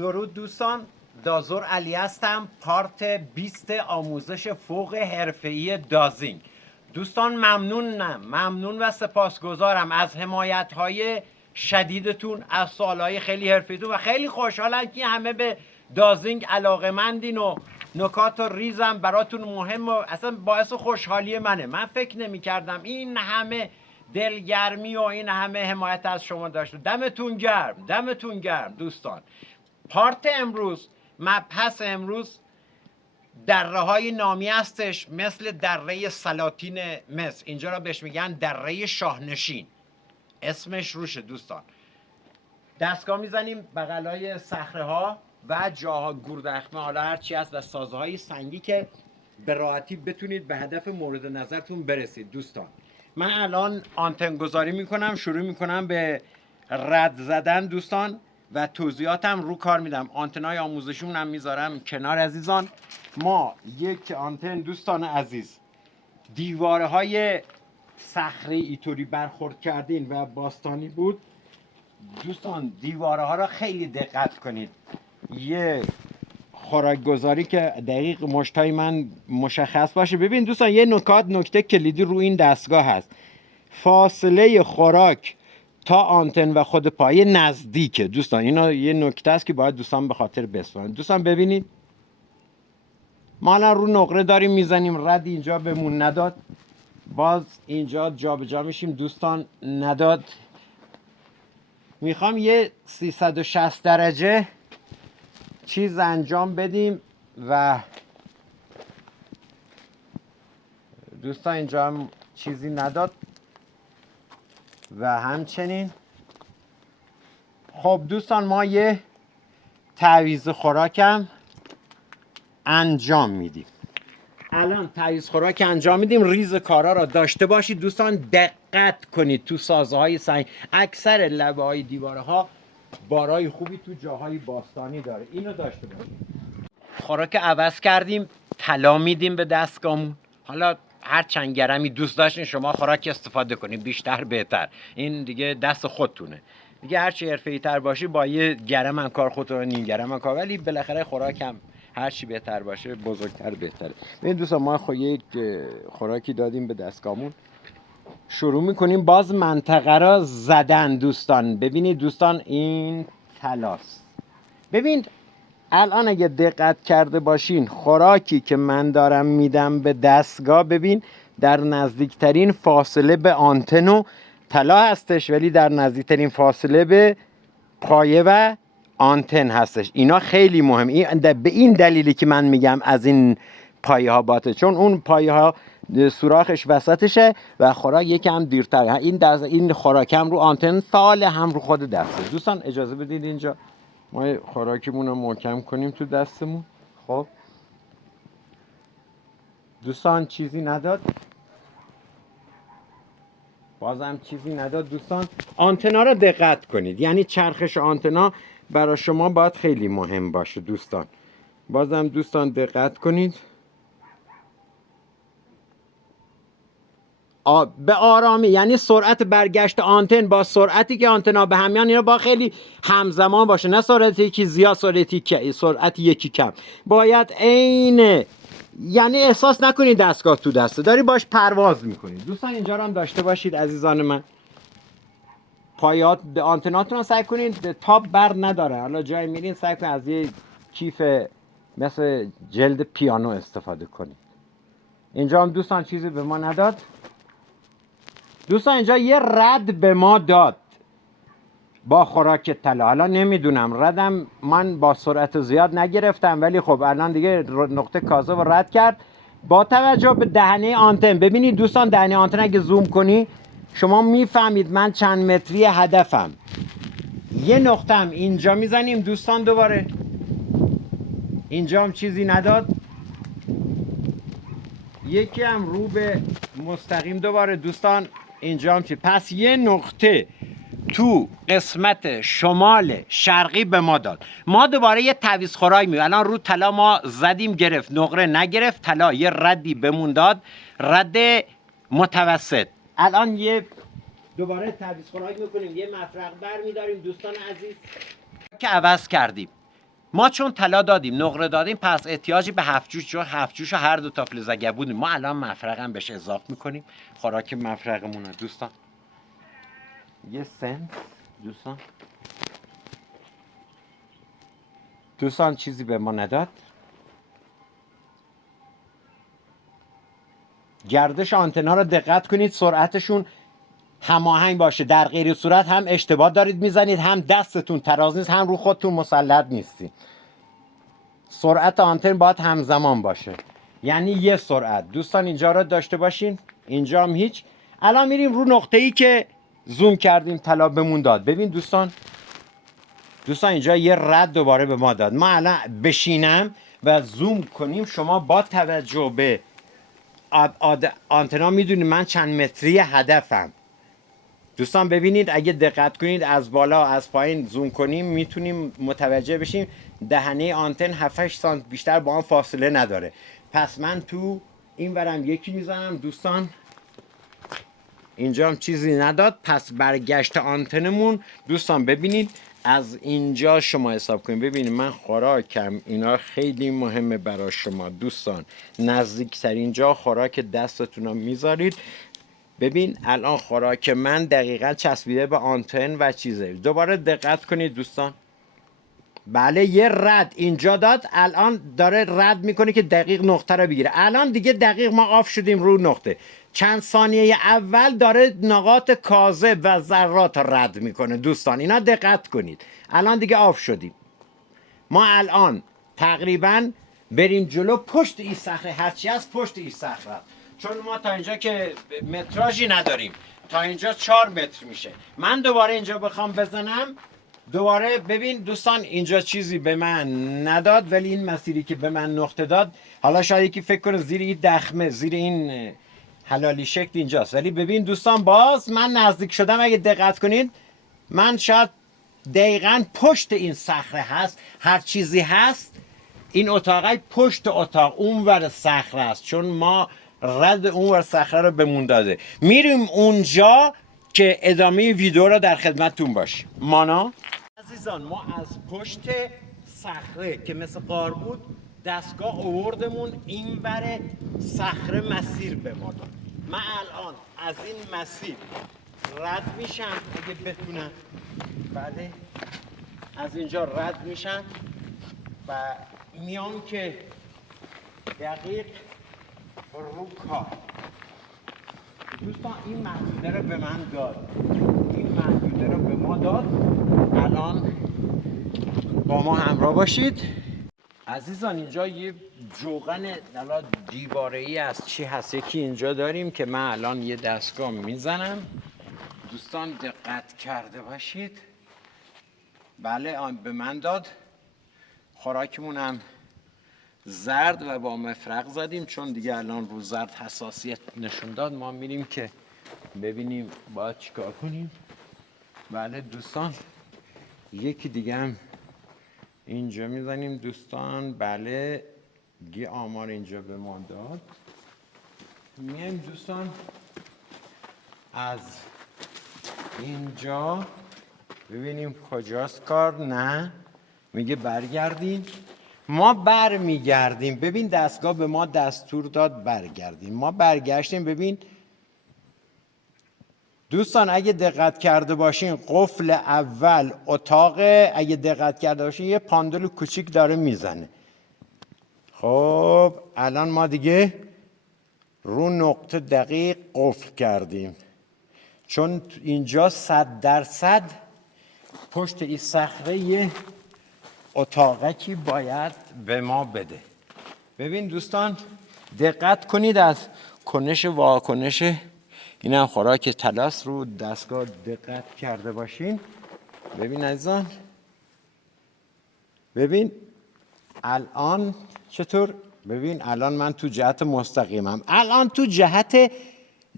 درود دوستان، دازور علی هستم، پارت 20 آموزش فوق حرفه‌ای دازینگ. دوستان ممنون و سپاسگزارم از حمایت‌های شدیدتون، از سوال‌های خیلی حرفه‌ایتون و خیلی خوشحالم که همه به دازینگ علاقه‌مندین و نکات ریزم براتون مهم و اصلا باعث خوشحالی منه. من فکر نمی‌کردم این همه دلگرمی و این همه حمایت از شما داشته. دمتون گرم دوستان. پارت امروز، مبحث امروز دره های نامی هستش، مثل دره سلاطین مصر. اینجا را بهش میگن دره شاهنشین، اسمش روشه دوستان. دستگاه میزنیم بغلای صخره ها و جاها گوردخمه، حالا هرچی هست و سازهای سنگی که به راحتی بتونید به هدف مورد نظرتون برسید. دوستان من الان آنتن گذاری میکنم، شروع میکنم به رد زدن دوستان و توضیحاتم رو کار میدم. آنتنای آموزشیمون هم میذارم کنار عزیزان. ما یک آنتن دوستان عزیز، دیواره های صخره ایطوری برخورد کردین و باستانی بود. دوستان دیواره ها را خیلی دقت کنید، یه خوراک گذاری که دقیق مشتای من مشخص باشه. ببین دوستان، یه نکته کلیدی رو این دستگاه هست. فاصله خوراک تا آنتن و خود پایه نزدیکه دوستان. اینا یه نکته است که باید دوستان به خاطر بسپارن. دوستان ببینید، ما الان رو نقره داریم میزنیم، رد اینجا بهمون نداد، باز اینجا جابجا میشیم دوستان، نداد. میخوام یه 360 درجه چیز انجام بدیم و دوستان اینجا هم چیزی نداد و همچنین. خب دوستان، ما یه تعویض خوراکم انجام میدیم. الان تعویض خوراک انجام میدیم. ریز کارا را داشته باشید دوستان، دقت کنید تو سازهای سنگ. اکثر لبه های دیواره ها بارای خوبی تو جاهای باستانی داره، اینو داشته باشید. خوراک عوض کردیم، طلا میدیم به دستگاهمون. حالا هر چند گرمی دوست داشتین شما خوراک استفاده کنید، بیشتر بهتر، این دیگه دست خودتونه دیگه. هر چی حرفه‌ای تر باشی با یه گرم هم کار خودتون، نیم گرم هم کار، ولی بالاخره خوراک هم هر چی بهتر باشه بزرگتر بهتره. ببین دوستان، ما یک خوراکی دادیم به دستگاهمون، شروع میکنیم باز منطقه را زدن دوستان. ببینید دوستان، این طلاست. ببین الان اگه دقت کرده باشین، خوراکی که من دارم میدم به دستگاه، ببین در نزدیکترین فاصله به آنتن و طلا هستش، ولی در نزدیکترین فاصله به پایه و آنتن هستش. اینا خیلی مهم. به این دلیلی که من میگم از این پایه ها باته، چون اون پایه ها سوراخش وسطشه و خوراک یکم دیرتر. این خوراک هم رو آنتن سال هم رو خود دسته. دوستان اجازه بدید اینجا ما خوراکیمون رو محکم کنیم تو دستمون. خب دوستان، چیزی نداد، بازم چیزی نداد دوستان. آنتنا رو دقت کنید، یعنی چرخش آنتنا برای شما باید خیلی مهم باشه دوستان. بازم دوستان دقت کنید، به آرامی، یعنی سرعت برگشت آنتن با سرعتی که آنتنا به هم میان، اینا با خیلی همزمان باشه، نه سرعتی که زیاد، سرعتی یکی کم. باید عین، یعنی احساس نکنید دستگاه تو دسته داری باش پرواز میکنید. دوستان اینجا رو هم داشته باشید عزیزان من. پایات به آنتناتون رو سعی کنید تاب بر نداره. حالا جای میرین سعی کنید از یه کیف مثل جلد پیانو استفاده کنید. اینجا هم دوستان چیزی به ما نداد. دوستان اینجا یه رد به ما داد با خوراک طلا. حالا نمیدونم ردم من با سرعت زیاد نگرفتم، ولی خب الان دیگه نقطه کاذب رو رد کرد. با توجه به دهنه آنتن، ببینید دوستان دهنه آنتن اگه زوم کنی شما میفهمید من چند متری هدفم. یه نقطه هم اینجا میزنیم دوستان، دوباره اینجا هم چیزی نداد. یکی هم رو به مستقیم دوباره دوستان، اینجا هم چی. پس یه نقطه تو قسمت شمال شرقی به ما داد. ما دوباره یه تعویض خوراک می‌کنیم. الان رو طلا ما زدیم، گرفت، نقره نگرفت، طلا یه ردی بهمون داد، رد متوسط. الان یه دوباره تعویض خوراک میکنیم، یه مفرق بر میداریم دوستان عزیز که عوض کردیم. ما چون طلا دادیم نقره دادیم پس احتیاجی به هفت جوش چون هفت جوش هر دو تا فلزگه بودیم ما الان مفرق هم بهش اضافه میکنیم خوراک مفرقمونه دوستان یه سنت دوستان چیزی به ما نداد گردش آنتنا رو دقت کنید سرعتشون هماهنگ باشه در غیر صورت هم اشتباه دارید میزنید هم دستتون تراز نیست هم رو خودتون مسلط نیستی سرعت آنتن باید همزمان باشه یعنی یه سرعت دوستان اینجا رو داشته باشین اینجا هم هیچ الان میریم رو نقطه ای که زوم کردیم طلا بمون داد ببین دوستان اینجا یه رد دوباره به ما داد ما الان بشینم و زوم کنیم شما با توجه به آنتنا میدونید من چند متری هدفم دوستان ببینید اگه دقت کنید از بالا از پایین زوم کنیم میتونیم متوجه بشیم دهنه آنتن 7-8 سانت بیشتر با هم فاصله نداره پس من تو این ورم یکی میزنم دوستان اینجا هم چیزی نداد پس برگشت آنتنمون دوستان ببینید از اینجا شما حساب کنید ببینید من خوراکم اینا خیلی مهمه برای شما دوستان نزدیکترین جا خوراک دستتون رو میذارید ببین الان خوراک من دقیقا چسبیده به آنتن و چیزه دوباره دقت کنید دوستان بله یه رد اینجا داد الان داره رد میکنه که دقیق نقطه رو بگیره الان دیگه دقیق ما آف شدیم رو نقطه چند ثانیه اول داره نقاط کاذب و ذرات رد میکنه دوستان اینا دقت کنید الان دیگه آف شدیم ما الان تقریبا بریم جلو پشت این صخره هرچی از پشت این صخره چون ما تا اینجا که متراژی نداریم تا اینجا 4 متر میشه من دوباره اینجا بخوام بزنم دوباره ببین دوستان اینجا چیزی به من نداد ولی این مسیری که به من نقطه داد حالا شاید یکی فکر کنه زیر این دخمه زیر این حلالی شکل اینجاست ولی ببین دوستان باز من نزدیک شدم اگه دقت کنید من شاید دقیقاً پشت این صخره هست هر چیزی هست این اتاقای پشت اتاق اونور صخره است چون ما رد اونور صخره رو بمون داده میریم اونجا که ادامه ویدیو رو در خدمتتون باشیم مانا عزیزان ما از پشت صخره که مثل غار بود دستگاه آوردمون اینور صخره مسیر به ما داد من الان از این مسیر رد میشم اگه بتونم بله از اینجا رد میشم و میام که دقیق رو کار دوستان این محدوده رو به من داد این محدوده رو به ما داد الان با ما همراه باشید عزیزان اینجا یه جوغن دیواره‌ای از چی هست یکی اینجا داریم که من الان یه دستگاه میزنم دوستان دقت کرده باشید بله آن به من داد خوراکمون هم زرد و با مفرق زدیم چون دیگه الان رو زرد حساسیت نشون داد ما میریم که ببینیم باید چیکار کنیم بله دوستان یکی دیگه هم اینجا میزنیم دوستان بله یه آمار اینجا به ما داد میایم دوستان از اینجا ببینیم کجاست کار نه میگه برگردیم ما برمیگردیم ببین دستگاه به ما دستور داد برگردیم ما برگشتیم ببین دوستان اگه دقت کرده باشین قفل اول اتاق اگه دقت کرده باشین یه پاندول کوچیک داره میزنه خب الان ما دیگه رو نقطه دقیق قفل کردیم چون اینجا 100% پشت این صخره یه اتاقکی باید به ما بده ببین دوستان دقت کنید از کنش واکنش این هم خوراک طلاست رو دستگاه دقت کرده باشین ببین عزیزان ببین الان چطور ببین الان من تو جهت مستقیمم الان تو جهت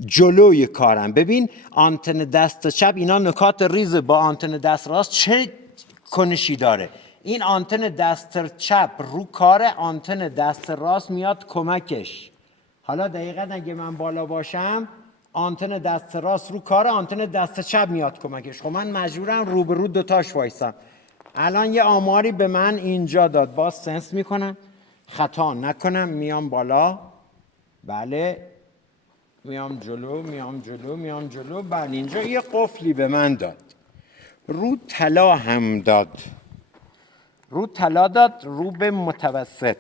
جلوی کارم ببین آنتن دست چپ اینا نکات ریز با آنتن دست راست چه کنشی داره این آنتن دست چپ رو کار آنتن دست راست میاد کمکش حالا دقیقا اگه من بالا باشم آنتن دست راست رو کار آنتن دست چپ میاد کمکش خب من مجبورم روبرو دوتاش وایسم الان یه آماری به من اینجا داد، باز سنس میکنم خطا نکنم، میام بالا، بله، میام جلو میام جلو میام جلو، بله اینجا یه قفلی به من داد، رو طلا هم داد، رو طلا داد، رو به متوسط.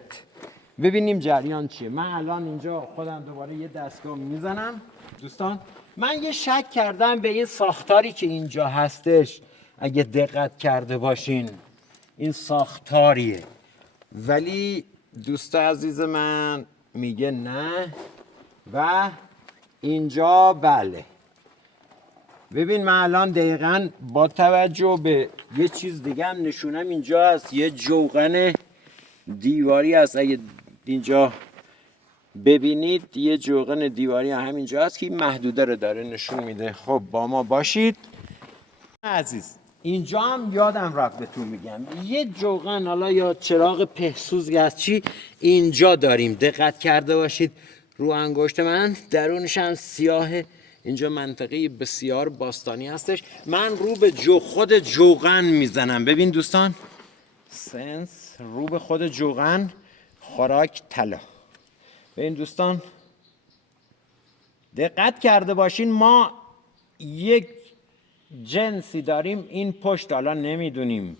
ببینیم جریان چیه. من الان اینجا خودم دوباره یه دستگاه میزنم دوستان. من یه شک کردم به این ساختاری که اینجا هستش، اگه دقت کرده باشین این ساختاریه، ولی دوست عزیز من میگه نه و اینجا بله. ببین من الان دقیقاً با توجه به یه چیز دیگه هم نشونم اینجا هست، یه جوغن دیواری هست، اگه اینجا ببینید یه جوغن دیواری همینجا هست که این محدوده رو داره نشون میده. خب با ما باشید عزیز. اینجا هم یادم رفت بهتون میگم یه جوغن حالا یا چراغ پهسوزی از چی اینجا داریم، دقت کرده باشید رو انگشت من درونش هم سیاهه، اینجا منطقه بسیار باستانی هستش. من رو به خود جوغن میزنم، ببین دوستان سنس، رو به خود جوغن، خوراک طلا. ببین دوستان دقت کرده باشین ما یک جنسی داریم، این پشت حالا نمیدونیم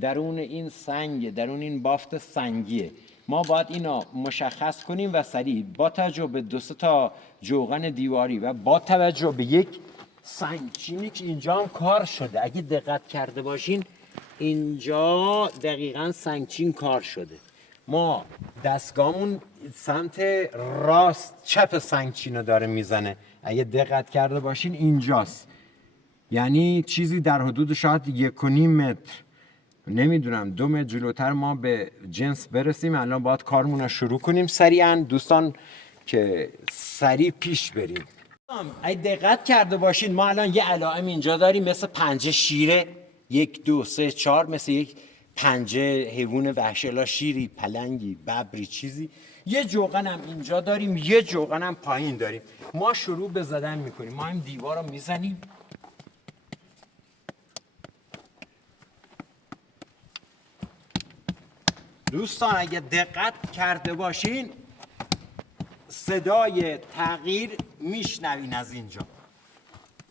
درون این سنگه، درون این بافت سنگیه، ما باید اینو مشخص کنیم و سریع با توجه به 2 تا جوغن دیواری و با توجه به یک سنگچینی که اینجا هم کار شده، اگه دقت کرده باشین اینجا دقیقاً سنگچین کار شده، ما دستگاهمون سمت راست چپ سنگچین رو داره میزنه، اگه دقت کرده باشین اینجاست، یعنی چیزی در حدود شاید 1.5 متر، نمیدونم 2 متر جلوتر ما به جنس برسیم. الان باید کارمون رو شروع کنیم سریعا دوستان که سریع پیش بریم. اگه دقت کرده باشین ما الان یه علائم اینجا داریم مثل پنجه شیره، 1 2 3 4، مثل یک پنجه حیوان وحشی، لا شیری، پلنگی، ببری، چیزی. یه جوغن هم اینجا داریم، یه جوغن هم پایین داریم. ما شروع به زدن میکنیم، ما این دیوار رو میزنیم. دوستان اگه دقت کرده باشین صدای تغییر میشنوین از اینجا،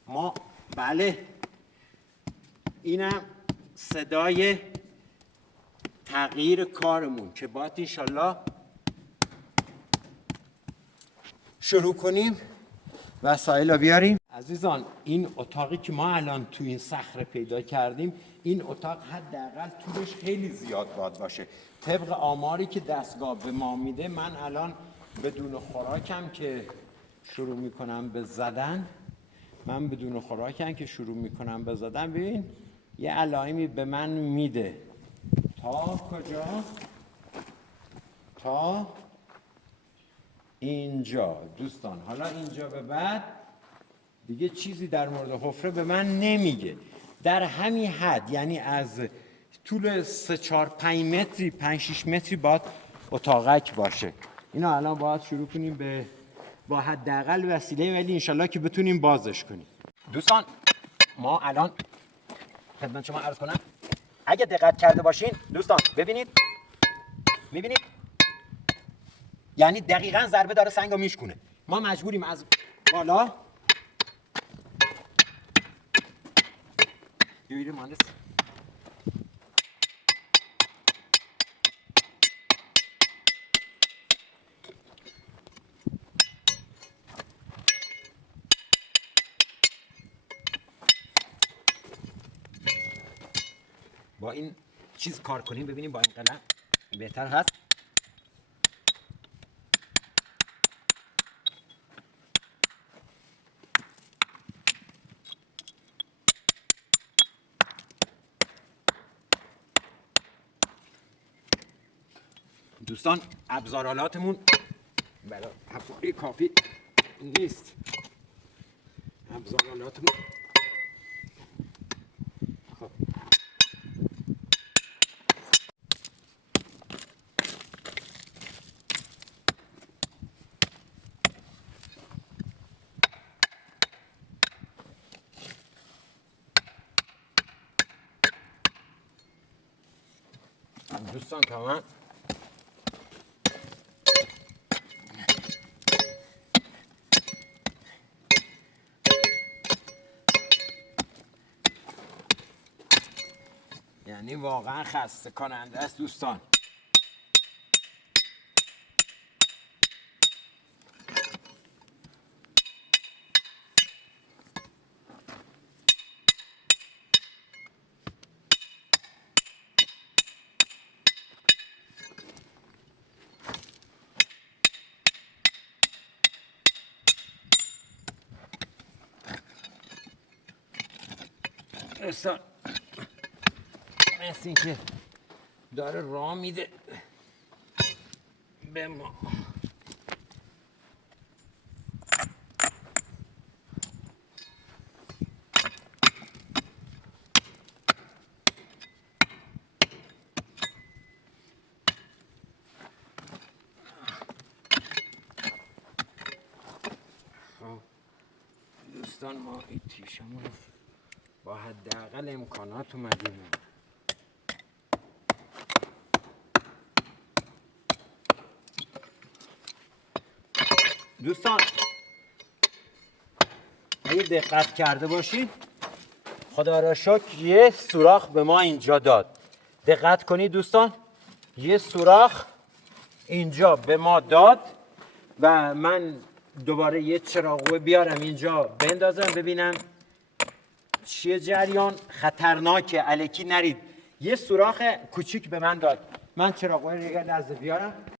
ما بله اینم صدای تغییر کارمون که باید انشالله شروع کنیم وسایل رو بیاریم. عزیزان این اتاقی که ما الان تو این صخره پیدا کردیم، این اتاق حداقل طولش خیلی زیاد باید باشه. طبق آماری که دستگاه به ما میده، من الان بدون خوراکم که شروع میکنم به زدن، ببین یه علائمی به من میده. تا کجا؟ تا اینجا دوستان. حالا اینجا به بعد دیگه چیزی در مورد حفره به من نمیگه. در همین حد، یعنی از طول 3 4 5 متری 5 6 متری باید اتاقک باشه. اینا الان باید شروع کنیم به با حداقل وسیله، ولی انشالله که بتونیم بازش کنیم. دوستان ما الان خدمت شما عرض کنم اگه دقت کرده باشین دوستان میبینید یعنی دقیقاً ضربه داره سنگ رو میشکونه. ما مجبوریم از بالا یویره مهندس با این چیز کار کنیم، ببینیم با این قلم بهتر هست. دوستان ابزارالاتمون برای حفاری کافی نیست. ابزارالاتمون خب دوستان تمام. یعنی واقعا خسته کننده است دوستان. دوستان مثل این که داره راه میده به ما. دوستان ما این تیشمون با حداقل امکانات اومدیم. دوستان اگه دقت کرده باشید خدا را شکر یه سوراخ به ما اینجا داد. دقت کنید دوستان، یه سوراخ اینجا به ما داد و من دوباره یه چراغ بیارم اینجا بندازم ببینم چیه جریان. خطرناکه، الکی نرید. یه سوراخ کوچیک به من داد. من چراغ رو یه لحظه بیارم.